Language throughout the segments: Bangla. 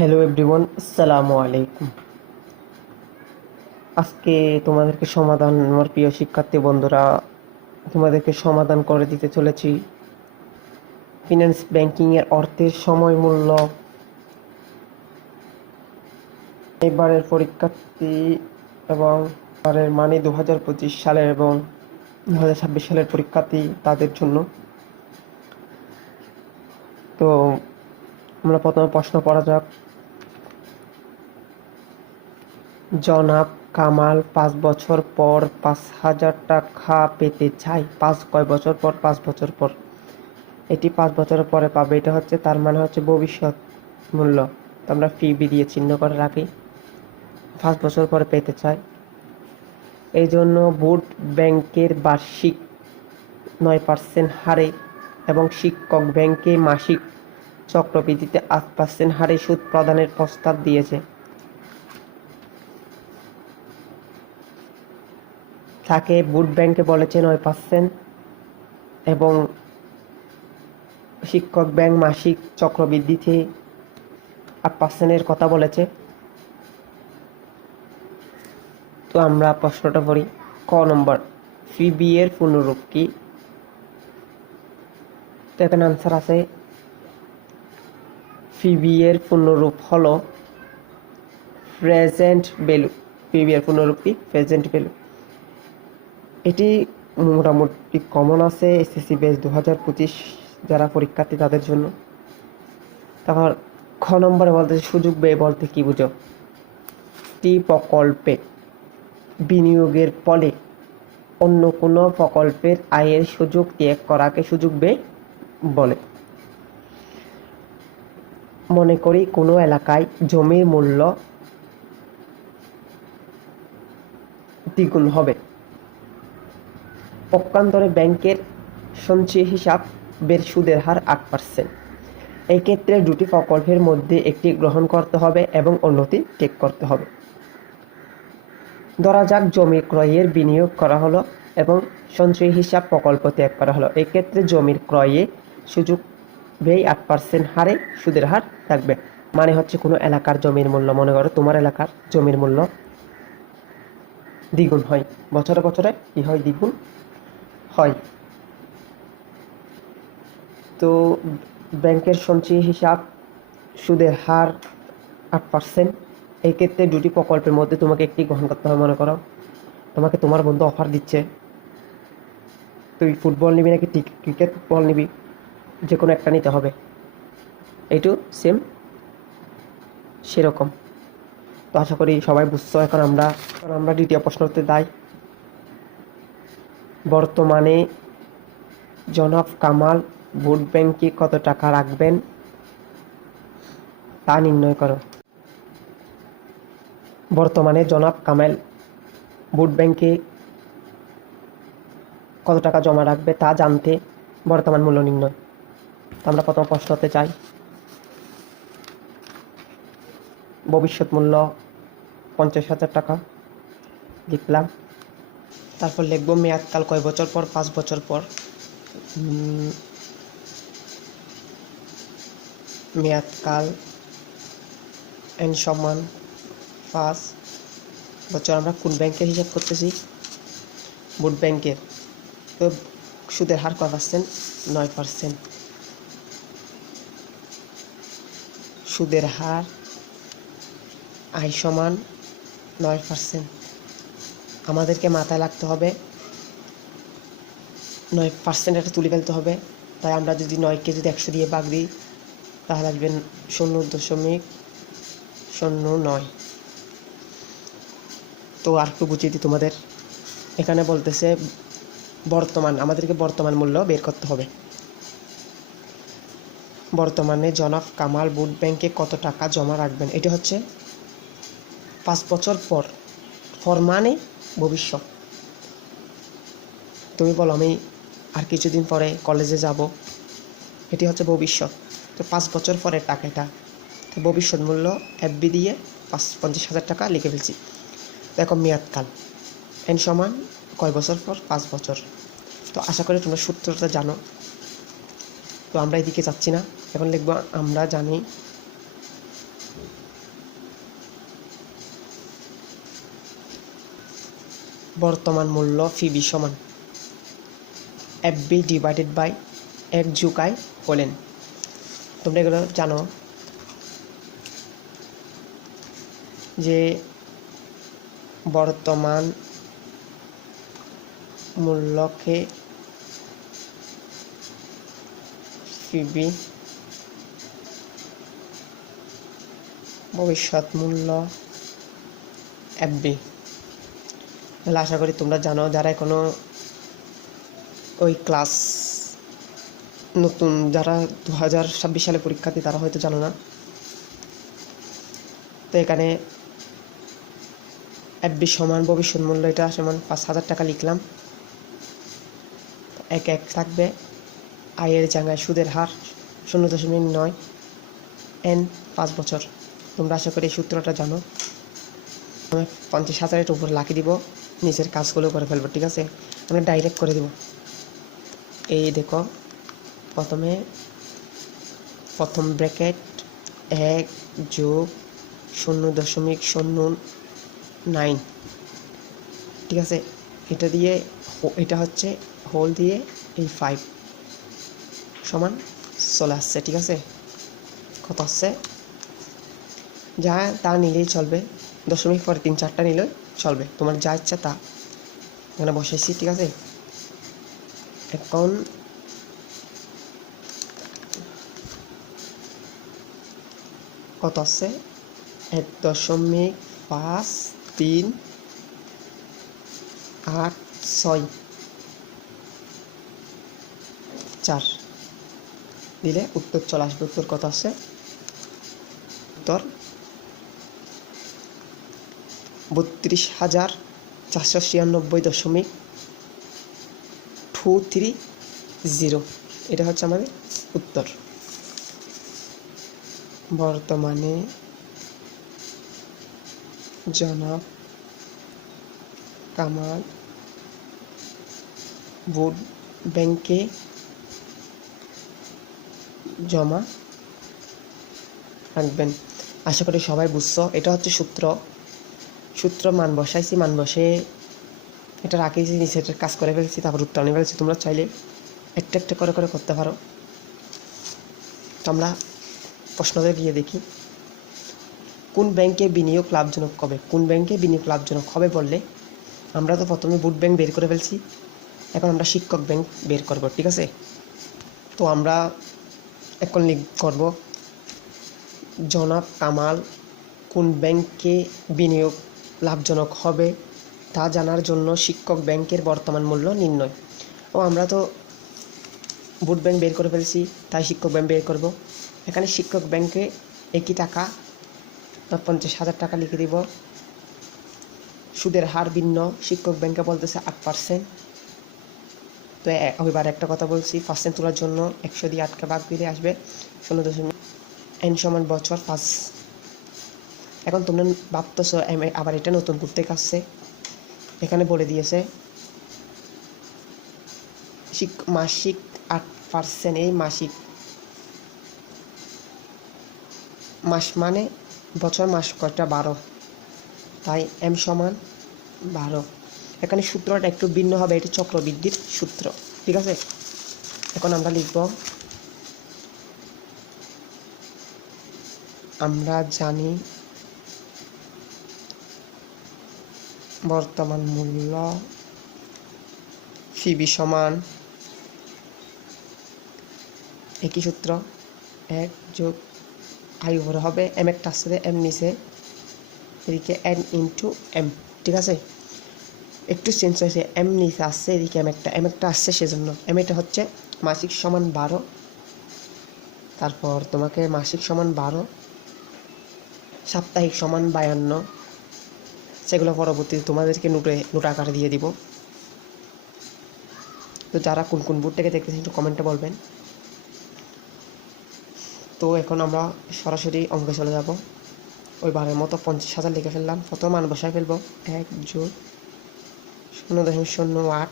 হ্যালো এভরিওয়ান, আসসালামু আলাইকুম। আজকে তোমাদেরকে সমাধান, আমার প্রিয় শিক্ষার্থী বন্ধুরা, তোমাদেরকে সমাধান করে দিতে চলেছি ফিন্যান্স ব্যাংকিংয়ের অর্থের সময় মূল্য। এবারের পরীক্ষার্থী এবং এবারের মানে 2025 সালের এবং 2026 সালের পরীক্ষার্থী তাদের জন্য। তো আমরা প্রথমে প্রশ্ন পড়া যাক। জনাব কামাল 5 বছর পর 5,000 টাকা পেতে চায়। কয় বছর পর? 5 বছর পর। এটি 5 বছরের পরে পাবে, এটা হচ্ছে তার মানে হচ্ছে ভবিষ্যৎ মূল্য। তো আমরা ফিবি দিয়ে চিহ্ন করে রাখি। 5 বছর পরে পেতে চায়, এই জন্য বুট ব্যাংকের বার্ষিক 9% হারে এবং শিক্ষক ব্যাংকে মাসিক চক্রবৃদ্ধিতে 8% হারে সুদ প্রদানের প্রস্তাব দিয়েছে। তাকে বুট ব্যাংকে বলেছে 9% এবং শিক্ষক ব্যাংক মাসিক চক্রবৃদ্ধিতে 8%-এর কথা বলেছে। তো আমরা প্রশ্নটা পড়ি। ক নম্বর, ফিবি এর পূর্ণরূপ কি? তো এখানে আনসার আছে, ফিবি এর পূর্ণরূপ হলো প্রেজেন্ট ভ্যালু। ফিবি এর পূর্ণরূপ কি? Present value. এটি মোটামুটি কমন আছে এসএসসি বেস 2025 যারা পরীক্ষার্থী তাদের জন্য। তারপর খ নম্বরে বলতেছে সুযোগ ব্যয় বলতে কি বুঝো? একটি প্রকল্পে বিনিয়োগের ফলে অন্য কোনো প্রকল্পের আয়ের সুযোগ ত্যাগ করাকে সুযোগ ব্যয় বলে। মনে করি কোনো এলাকায় জমির মূল্য দ্বিগুণ হবে, পক্ষান্তরে ব্যাংকের সঞ্চয় হিসাবের সুদের হার 8%। এই ক্ষেত্রে দুটি প্রকল্পের মধ্যে একটি গ্রহণ করতে হবে এবং অন্যটি ত্যাগ করতে হবে। ধরা যাক জমি ক্রয়ের বিনিয়োগ করা হলো এবং সঞ্চয় হিসাব প্রকল্প ত্যাগ করা হলো। এই ক্ষেত্রে জমির ক্রয়ে সুযোগ ব্যয় 8% হারে সুদের হার থাকবে। মানে হচ্ছে কোনো এলাকার জমির মূল্য, মনে করো তোমার এলাকার জমির মূল্য দ্বিগুণ হয়, বছরে বছরে কি হয়? দ্বিগুণ হয়। তো ব্যাংকের সঞ্চয় হিসাব সুদের হার 8%। এই ক্ষেত্রে দুটি প্রকল্পের মধ্যে তোমাকে একটি গ্রহণ করতে হবে। মনে করো তোমাকে তোমার বন্ধু অফার দিচ্ছে, তুই ফুটবল নিবি নাকি ক্রিকেট বল নিবি, যে কোনো একটা নিতে হবে। এইটু সেম সেরকম। তো আশা করি সবাই বুঝছো। এখন আমরা দ্বিতীয় প্রশ্নতে যাই। বর্তমানে জনাব কামাল ভোট ব্যাংকে কত টাকা রাখবেন তা নির্ণয় করো। বর্তমানে জনাব কামাল ভোট ব্যাংকে কত টাকা জমা রাখবে তা জানতে বর্তমান মূল্য নির্ণয়। তো আমরা প্রথম প্রশ্নতে চাই। ভবিষ্যৎ মূল্য 50,000 টাকা লিখলাম। তারপর লিখব মেয়াদকাল কয় বছর পর? 5 বছর পর। মেয়াদকাল n সমান 5 বছর। আমরা কোন ব্যাংকের হিসাব করতেছি? ভোট ব্যাংকের। তো সুদের হার কত পার্সেন্ট? 9%। সুদের হার আয় সমান 9%। আমাদেরকে মাথায় রাখতে হবে 9% একটা তুলে ফেলতে হবে। তাই আমরা যদি 9কে যদি 100 দিয়ে ভাগ দিই তাহলে আসবেন 0.09। তো আর একটু বুঝিয়ে দিই তোমাদের। এখানে বলতেছে আমাদেরকে বর্তমান মূল্য বের করতে হবে। বর্তমানে জনাব কামাল ভোট ব্যাংকে কত টাকা জমা রাখবেন, এটা হচ্ছে 5 বছর পর। মানে ভবিষ্যৎ। তুমি বলো আমি আর কিছুদিন পরে কলেজে যাব, এটি হচ্ছে ভবিষ্যৎ। তো 5 বছর পরের টাকা এটা। তো ভবিষ্যৎ মূল্য এফবি দিয়ে 50,000 টাকা লিখে ফেলছি। দেখো মেয়াদকাল এন সমান কয় বছর পর? 5 বছর। তো আশা করি তোমরা সূত্রটা জানো। তো আমরা এদিকে যাচ্ছি না, এখন লিখব আমরা জানি বর্তমান মূল্য পিবি সমান এফবি ডিভাইডেড বাই 1 হলেন। তোমরা এগুলো জানো যে বর্তমান মূল্যকে পিবি ভবিষ্যৎ মূল্য এফবি। তাহলে আশা করি তোমরা জানো, যারা এখনো ওই ক্লাস নতুন যারা 2026 সালে পরীক্ষার্থী তারা হয়তো জানো না। তো এখানে এফবি সমান ভবিষ্যৎ মূল্য, এটা সমান 5,000 টাকা লিখলাম। এক থাকবে আয়ের জায়গায় সুদের হার 0.9 n 5 বছর। তোমরা আশা করি এই সূত্রটা জানো। আমি 50,000 উপর লাখি দিব, নিচের কাজগুলো করে ফেলবো, ঠিক আছে? আমরা ডাইরেক্ট করে দেব। এই দেখো, প্রথম ব্র্যাকেট 1 যোগ 0.09, ঠিক আছে? এটা হচ্ছে হোল দিয়ে এই 5 সমান চলে আসছে, ঠিক আছে? কত আসছে যা তা নিলেই চলবে, দশমিক পরে 3-4টা নিলেই চলবে, তোমার যা ইচ্ছা তা এখানে বসাইছি, ঠিক আছে? এখন কত আসছে 1.5384 দিলে উত্তর চলে আসবে। উত্তর কত আসছে? উত্তর 32,496.230। এটা হচ্ছে আমাদের উত্তর। বর্তমানে জনাব কামাল ভোট ব্যাংকে জমা রাখবেন। আশা করি সবাই বুঝছো। এটা হচ্ছে সূত্র মান বসাইছি, মান বসে এটা রাখিয়েছি, নিচে কাজ করে ফেলছি, তারপর উত্তর নিয়ে ফেলছি। তোমরা চাইলে একটা করে করতে পারো। তো আমরা প্রশ্নতে গিয়ে দেখি, কোন ব্যাংকে বিনিয়োগ লাভজনক হবে? কোন ব্যাংকে বিনিয়োগ লাভজনক হবে বললে, আমরা তো প্রথমে ভোট ব্যাংক বের করে ফেলছি, এখন আমরা শিক্ষক ব্যাংক বের করব, ঠিক আছে? তো আমরা এখন করব জনাব কামাল কোন ব্যাংকে বিনিয়োগ লাভজনক হবে তা জানার জন্য শিক্ষক ব্যাংকের বর্তমান মূল্য নির্ণয়। ও আমরা তো ভোট ব্যাংক বের করে ফেলছি, তাই শিক্ষক ব্যাংক বের করব। এখানে শিক্ষক ব্যাংকে একই টাকা 50,000 টাকা লিখে দিব। সুদের হার ভিন্ন, শিক্ষক ব্যাংকে বলতেছে 8%। তো এবার একটা কথা বলছি, পার্সেন্ট তোলার জন্য 100 দিয়ে 8কে ভাগ দিলে আসবে 0.n সমান বছর 5। এখন তোমরা ভাবতেছ আবার এটা নতুন করতে আসছে, এখানে বলে দিয়েছে মাসিক 8%। এই মাসিক মাস মানে বছর, মাস কয়টা? 12, তাই m সমান 12। এখানে সূত্রটা একটু ভিন্ন হবে, এটি চক্রবৃদ্ধির সূত্র, ঠিক আছে? এখন আমরা লিখব, আমরা জানি বর্তমান মূল্য পিবি সমান একই সূত্র 1 যোগ আই উপরে হবে m, একটা আসছে m নিচে, এদিকে n ইন্টু m, ঠিক আছে? একটু চেঞ্জ হয়েছে, m নিচে আসছে, এদিকে m একটা আসছে, সেজন্য m এটা হচ্ছে মাসিক সমান 12। তারপর তোমাকে মাসিক সমান 12, সাপ্তাহিক সমান 52, সেগুলো পরবর্তীতে তোমাদেরকে নোট আকারে দিয়ে দিব। তো যারা কোন বোর্ড থেকে দেখতেছেন একটু কমেন্টে বলবেন। তো এখন আমরা সরাসরি অঙ্কে চলে যাব। ওই বারের মতো 50,000 লিখে ফেললাম, প্রথম মান বসায় ফেলবো 1 যোগ 0.08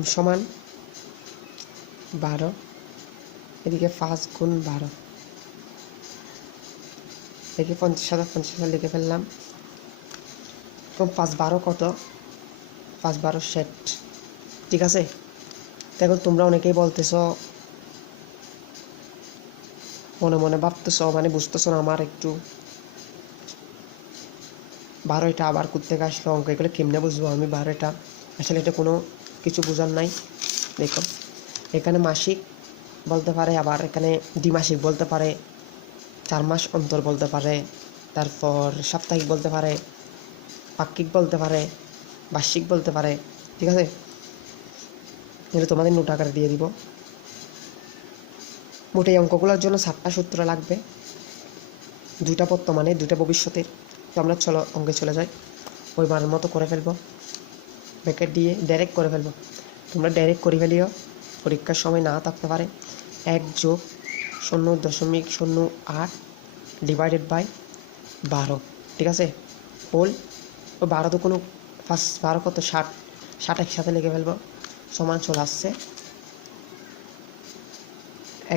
m সমান 12, এদিকে 5 গুণ 12, এদিকে 50,000 লিখে ফেললাম। এবং 5 12 কত? 5-12 সেট, ঠিক আছে। দেখো তোমরা অনেকেই বলতেছো, মনে মনে ভাবতেছো, মানে বুঝতেছো না আমার একটু 12টা আবার কোত্থেকে আসলো, অঙ্ক এগুলো কেমনে বুঝবো আমি 12টা, আসলে এটা কোনো কিছু বোঝার নাই। দেখো এখানে মাসিক বলতে পারে, আবার এখানে দ্বিমাসিক বলতে পারে, 4 মাস অন্তর বলতে পারে, তারপর সাপ্তাহিক বলতে পারে, পাক্ষিক বলতে পারে, বার্ষিক বলতে পারে, ঠিক আছে। এগুলো তোমাদের নোট আকারে দিয়ে দিব। মোট এই অঙ্কগুলোর জন্য 7টা সূত্র লাগবে, 2টা বর্তমানে, 2টা ভবিষ্যতের। তো আমরা চলো অঙ্কে চলে যাই, ওই মানের মতো করে ফেলবো, ব্র্যাকেট দিয়ে ডাইরেক্ট করে ফেলবো। তোমরা ডাইরেক্ট করে ফেলিও, পরীক্ষার সময় না থাকতে পারে। 1+0.08 ডিভাইডেড বাই 12, ঠিক আছে। হোল 12 তো কোনো 5-12 কত 60, 60 একসাথে লিখে ফেলবো, সমান চলে আসছে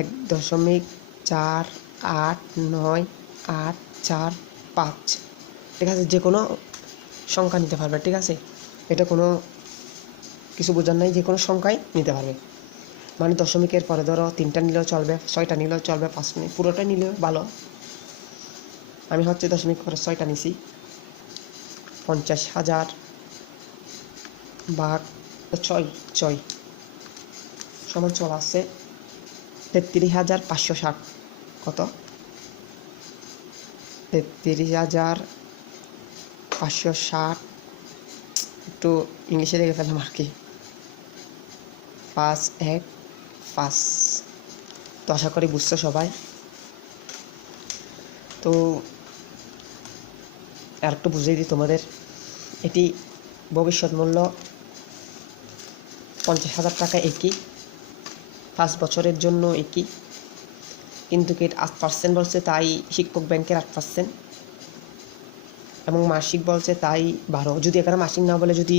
1.489845, ঠিক আছে। যে কোনো সংখ্যা নিতে পারবে, ঠিক আছে। এটা কোনো কিছু বোঝার নাই, যে কোনো সংখ্যাই নিতে পারবে। মানে দশমিকের পরে ধরো 3টা নিলেও চলবে, 6টা নিলেও চলবে, 5 মিনিট পুরোটা নিলেও ভালো। আমি হচ্ছে দশমিক পরে 6টা নিছি। 50,000 ভাগ 6 সমান চলে আসছে 33,560। কত? 33,560, একটু ইংলিশে দেখে ফেললাম আর কি, 515। তো আশা করি বুঝছো সবাই। তো আর একটু বুঝিয়ে দিই তোমাদের, এটি ভবিষ্যৎ মূল্য 50,000 টাকা একই, 5 বছরের জন্য একই, কিন্তু কি 8% বলছে, তাই শিক্ষক ব্যাংকের 8%, এবং মাসিক বলছে তাই 12। যদি এখানে মাসিক না বলে যদি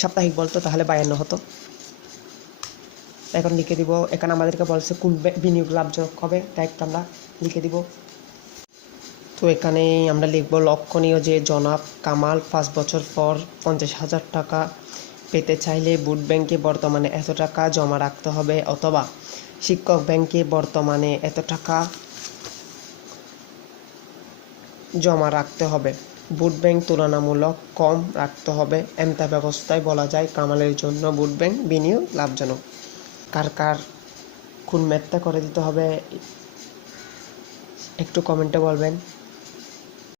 সাপ্তাহিক বলতো তাহলে 52 হতো। এখন লিখে দিব, এখানে আমাদেরকে বলছে কোন বিনিয়োগ লাভজনক হবে, তাই একটু আমরা লিখে দিব। তো এখানে আমরা লিখব, লক্ষণীয় যে জনাব কামাল 5 বছর পর 50,000 টাকা পেতে চাইলে বুট ব্যাংকে বর্তমানে এত টাকা জমা রাখতে হবে, অথবা শিক্ষক ব্যাংকে বর্তমানে এত টাকা জমা রাখতে হবে। বুট ব্যাংক তুলনামূলক কম রাখতে হবে। এমতা ব্যবস্থায় বলা যায় কামালের জন্য বুট ব্যাংক বিনিয়োগ লাভজনক। কার কার কোন ম্যাথটা করে দিতে হবে একটু কমেন্টে বলবেন।